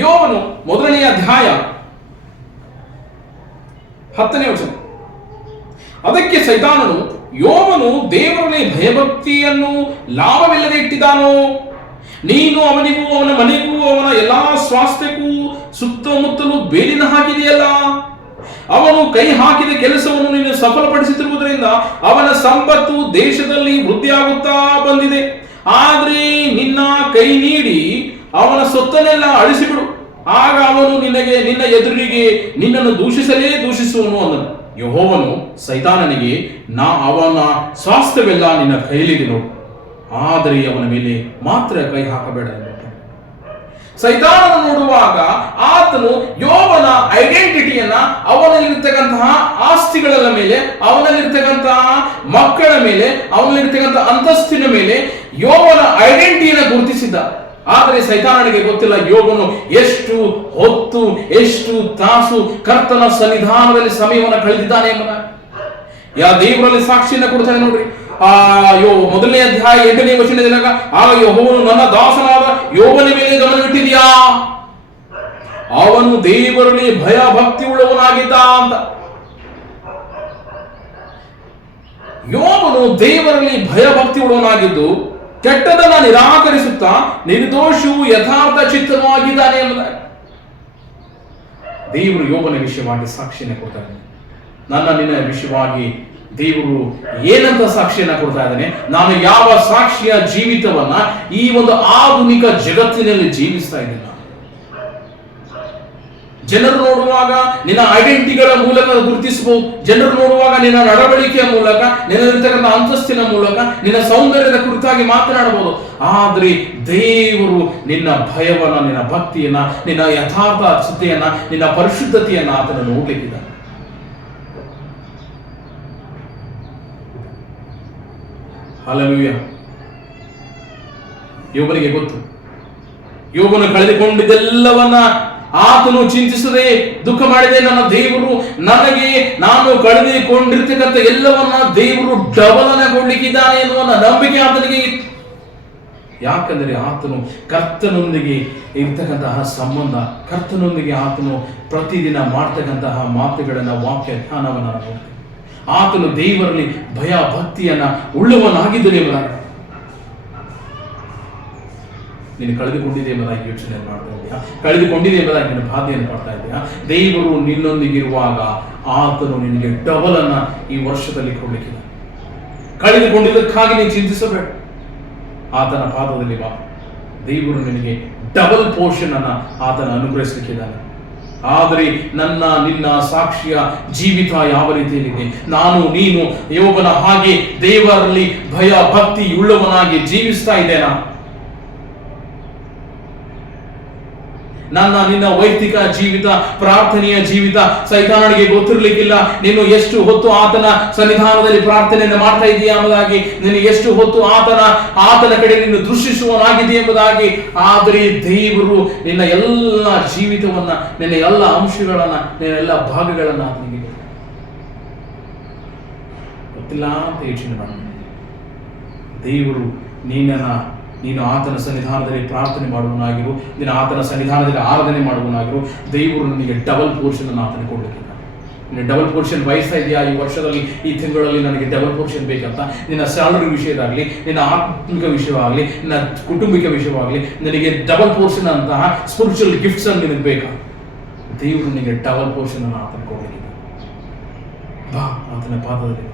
ಯೋಬನು ಮೊದಲನೆಯ ಅಧ್ಯಾಯ 10ನೇ ವಚನ. ಅದಕ್ಕೆ ಸೈತಾನನು, ಯೋಬನು ದೇವರಲ್ಲಿ ಭಯಭಕ್ತಿಯನ್ನು ಲಾಭವಿಲ್ಲದೆ ಇಟ್ಟಿದ್ದಾನೋ? ನೀನು ಅವನಿಗೂ ಅವನ ಮನೆಗೂ ಅವನ ಎಲ್ಲಾ ಸ್ವಾಸ್ಥ್ಯಕ್ಕೂ ಸುತ್ತಮುತ್ತಲೂ ಬೇಲಿನ ಹಾಕಿದೆಯಲ್ಲ. ಅವನು ಕೈ ಹಾಕಿದ ಕೆಲಸವನ್ನು ನೀನು ಸಫಲಪಡಿಸುತ್ತಿರುವುದರಿಂದ ಅವನ ಸಂಪತ್ತು ದೇಶದಲ್ಲಿ ವೃದ್ಧಿಯಾಗುತ್ತಾ ಬಂದಿದೆ. ಆದ್ರೆ ನಿನ್ನ ಕೈ ನೀಡಿ ಅವನ ಸೊತ್ತನ್ನೆಲ್ಲ ಅಳಿಸಿಬಿಡು, ಆಗ ಅವನು ನಿನ್ನ ಎದುರಿಗೆ ನಿನ್ನನ್ನು ದೂಷಿಸುವನು ಅಂದನು. ಯೆಹೋವನು ಸೈತಾನನಿಗೆ, ಅವನ ಸ್ವಾಸ್ಥ್ಯವೆಲ್ಲ ನಿನ್ನ ಕೈಲಿದೆ ನೋಡು, ಆದರೆ ಅವನ ಮೇಲೆ ಮಾತ್ರ ಕೈ ಹಾಕಬೇಡ. ಸೈತಾನನು ನೋಡುವಾಗ ಆತನು ಯೋಬನ ಐಡೆಂಟಿಟಿಯನ್ನ ಅವನಲ್ಲಿರ್ತಕ್ಕಂತಹ ಆಸ್ತಿಗಳ ಮೇಲೆ, ಅವನಲ್ಲಿರ್ತಕ್ಕಂತಹ ಮಕ್ಕಳ ಮೇಲೆ, ಅವನಲ್ಲಿರ್ತಕ್ಕಂತಹ ಅಂತಸ್ತಿನ ಮೇಲೆ ಯೋಬನ ಐಡೆಂಟಿಟಿಯನ್ನು ಗುರುತಿಸಿದ್ದ. ಆದರೆ ಸೈತಾನನಿಗೆ ಗೊತ್ತಿಲ್ಲ ಯೋಬನು ಎಷ್ಟು ಹೊತ್ತು, ಎಷ್ಟು ತಾಸು ಕರ್ತನ ಸನ್ನಿಧಾನದಲ್ಲಿ ಸಮಯವನ್ನು ಕಳೆದಿದ್ದಾನೆ ಎಂಬುದಾಗಿ. ದೇವರಲ್ಲಿ ಸಾಕ್ಷಿಯನ್ನ ಕೊಡ್ತಾನೆ ನೋಡ್ರಿ. ಮೊದಲನೇ ಅಧ್ಯಾಯ 8ನೇ ವಚನದಲ್ಲಿ, ಆಗ ಯೆಹೋವನು ನನ್ನ ದಾಸನಾದ ಯೋಬನ ಮೇಲೆ ಗಮನವಿಟ್ಟಿದ್ಯಾ, ಅವನು ದೇವರಲ್ಲಿ ಭಯ ಭಕ್ತಿ ಉಳ್ಳವನಾಗಿದ್ದ ಅಂತ. ಯೋಬನು ದೇವರಲ್ಲಿ ಭಯ ಭಕ್ತಿ ಉಳ್ಳವನಾಗಿದ್ದು ಕೆಟ್ಟದನ್ನ ನಿರಾಕರಿಸುತ್ತಾ ನಿರ್ದೋಷವು ಯಥಾರ್ಥ ಚಿತ್ತವಾಗಿದ್ದಾನೆ ಎಂಬುದಾಗಿ ದೇವರು ಯೋಬನ ವಿಷಯವಾಗಿ ಸಾಕ್ಷಿಯನ್ನು ಕೊಡ್ತಾನೆ. ನಿನ್ನ ವಿಷಯವಾಗಿ ದೇವರು ಏನಂತ ಸಾಕ್ಷಿಯನ್ನ ಕೊಡ್ತಾ ಇದ್ದಾನೆ? ನಾನು ಯಾವ ಸಾಕ್ಷಿಯ ಜೀವಿತವನ್ನ ಈ ಒಂದು ಆಧುನಿಕ ಜಗತ್ತಿನಲ್ಲಿ ಜೀವಿಸ್ತಾ ಇದ್ದೇನೆ. ಜನರು ನೋಡುವಾಗ ನಿನ್ನ ಐಡೆಂಟಿಟಿಗಳ ಮೂಲಕ ಗುರುತಿಸಬಹುದು. ಜನರು ನೋಡುವಾಗ ನಿನ್ನ ನಡವಳಿಕೆಯ ಮೂಲಕ, ನಿನ್ನಲ್ಲಿರ್ತಕ್ಕಂಥ ಅಂತಸ್ತಿನ ಮೂಲಕ, ನಿನ್ನ ಸೌಂದರ್ಯದ ಕುರಿತಾಗಿ ಮಾತನಾಡಬಹುದು. ಆದ್ರೆ ದೇವರು ನಿನ್ನ ಭಯವನ್ನ, ನಿನ್ನ ಭಕ್ತಿಯನ್ನ, ನಿನ್ನ ಯಥಾರ್ಥ ಸ್ಥಿತಿಯನ್ನ, ನಿನ್ನ ಪರಿಶುದ್ಧತೆಯನ್ನ ಆತನ ನೋಡ್ಲಿಕ್ಕಿದ್ದಾನೆ. ಹಲ್ಲೆಲೂಯಾ. ಯೋಬನಿಗೆ ಗೊತ್ತು, ಯೋಬನು ಕಳೆದುಕೊಂಡಿದ್ದೆಲ್ಲವನ್ನ ಆತನು ಚಿಂತಿಸದೆ ದುಃಖ ಮಾಡಿದೆ. ನನ್ನ ದೇವರು ನಾನು ಕಳೆದುಕೊಂಡಿರ್ತಕ್ಕಂಥ ಎಲ್ಲವನ್ನ ದೇವರು ಡಬಲನ ಕೊಡ್ಲಿಕ್ಕಿದ್ದಾನೆ ಎನ್ನುವ ನಂಬಿಕೆ ಆತನಿಗೆ ಇತ್ತು. ಯಾಕಂದರೆ ಆತನು ಕರ್ತನೊಂದಿಗೆ ಇರ್ತಕ್ಕಂತಹ ಸಂಬಂಧ, ಕರ್ತನೊಂದಿಗೆ ಆತನು ಪ್ರತಿದಿನ ಮಾಡ್ತಕ್ಕಂತಹ ಮಾತುಗಳನ್ನ, ವಾಕ್ಯ ಧ್ಯಾನವನ್ನ ನೋಡ್ತಾನೆ. ಆತನು ದೇವರಲ್ಲಿ ಭಯ ಭಕ್ತಿಯನ್ನ ಉಳ್ಳವನಾಗಿದ್ದನು ಎಂಬುದಾಗಿ. ನೀನು ಕಳೆದುಕೊಂಡಿದೆ ಎಂಬುದಾಗಿ ಯೋಚನೆ ಮಾಡ್ತಾ ಇದೆಯಾ? ಕಳೆದುಕೊಂಡಿದೆ ಎಂಬುದಾಗಿ ನೀನು ಬಾಧೆಯನ್ನು ಪಡ್ತಾ ಇದೆಯಾ? ದೇವರು ನಿನ್ನೊಂದಿಗಿರುವಾಗ ಆತನು ನಿನಗೆ ಡಬಲ್ ಅನ್ನ ಈ ವರ್ಷದಲ್ಲಿ ಕೊಡ್ಲಿಕ್ಕಿಲ್ಲ. ಕಳೆದುಕೊಂಡಿದ್ದಕ್ಕಾಗಿ ನೀನು ಚಿಂತಿಸಬೇಡ. ಆತನ ಪಾದದಲ್ಲಿ ಬಾ. ದೇವರು ನಿನಗೆ ಡಬಲ್ ಪೋರ್ಷನ್ ಅನ್ನ ಆತನ ಅನುಗ್ರಹಿಸಲಿಕ್ಕಿದ್ದಾನೆ. ಆದರೆ ನಿನ್ನ ಸಾಕ್ಷಿಯ ಜೀವಿತ ಯಾವ ರೀತಿಯಲ್ಲಿದೆ? ನೀನು ಯೋಬನ ಹಾಗೆ ದೇವರಲ್ಲಿ ಭಯ ಭಕ್ತಿ ಉಳ್ಳವನಾಗಿ ಜೀವಿಸ್ತಾ ಇದ್ದೇನಾ? ನಿನ್ನ ವೈಯಕ್ತಿಕ ಜೀವಿತ, ಪ್ರಾರ್ಥನೆಯ ಜೀವಿತ ಸೈತಾನನಿಗೆ ಗೊತ್ತಿರಲಿಕ್ಕಿಲ್ಲ. ನೀನು ಎಷ್ಟು ಹೊತ್ತು ಆತನ ಸನ್ನಿಧಾನದಲ್ಲಿ ಪ್ರಾರ್ಥನೆಯನ್ನು ಮಾಡ್ತಾ ಇದೀಯ ಎಂಬುದಾಗಿ, ನೀನು ಎಷ್ಟು ಹೊತ್ತು ಆತನ ಕಡೆ ನೀನು ದೃಷ್ಟಿಸುವನಾಗಿದೆ ಎಂಬುದಾಗಿ. ಆದರೆ ದೇವರು ನಿನ್ನ ಎಲ್ಲ ಜೀವಿತವನ್ನ, ನಿನ್ನ ಎಲ್ಲ ಅಂಶಗಳನ್ನ, ನಿನ್ನ ಎಲ್ಲ ಭಾಗಗಳನ್ನ ಆತನಿಗೆ ಗೊತ್ತಿಲ್ಲ ಅಂತ ಯೋಚನೆ ಮಾಡ. ದೇವರು ನೀನು ಆತನ ಸನ್ನಿಧಾನದಲ್ಲಿ ಪ್ರಾರ್ಥನೆ ಮಾಡುವನಾಗಿರು, ನೀನು ಆತನ ಸನ್ನಿಧಾನದಲ್ಲಿ ಆರಾಧನೆ ಮಾಡುವನಾಗಿರು. ದೇವರು ನನಗೆ ಡಬಲ್ ಪೋರ್ಷನ್ ಅನ್ನು ಆತನ ಕೊಡಲಿಕ್ಕಿಲ್ಲ. ನೀನು ಡಬಲ್ ಪೋರ್ಷನ್ ಬಯಸ್ತಾ ಇದೆಯಾ? ಈ ವರ್ಷದಲ್ಲಿ, ಈ ತಿಂಗಳಲ್ಲಿ ನನಗೆ ಡಬಲ್ ಪೋರ್ಷನ್ ಬೇಕಂತ. ನಿನ್ನ ಸ್ಯಾಲರಿ ವಿಷಯದಾಗಲಿ, ನಿನ್ನ ಆತ್ಮಿಕ ವಿಷಯವಾಗಲಿ, ನಿನ್ನ ಕುಟುಂಬಿಕ ವಿಷಯವಾಗಲಿ, ನಿನಗೆ ಡಬಲ್ ಪೋರ್ಷನ್ ಅಂತಹ ಸ್ಪಿರಿಚುವಲ್ ಗಿಫ್ಟ್ಸ್ ಅನ್ನು ನಿನಗೆ ಬೇಕಾ? ದೇವರು ನಿನಗೆ ಡಬಲ್ ಪೋರ್ಷನ್ ಅನ್ನು ಆತನ ಕೊಡಲಿಕ್ಕಿಲ್ಲ. ಬಾ ಆತನ ಪಾದದಲ್ಲಿ.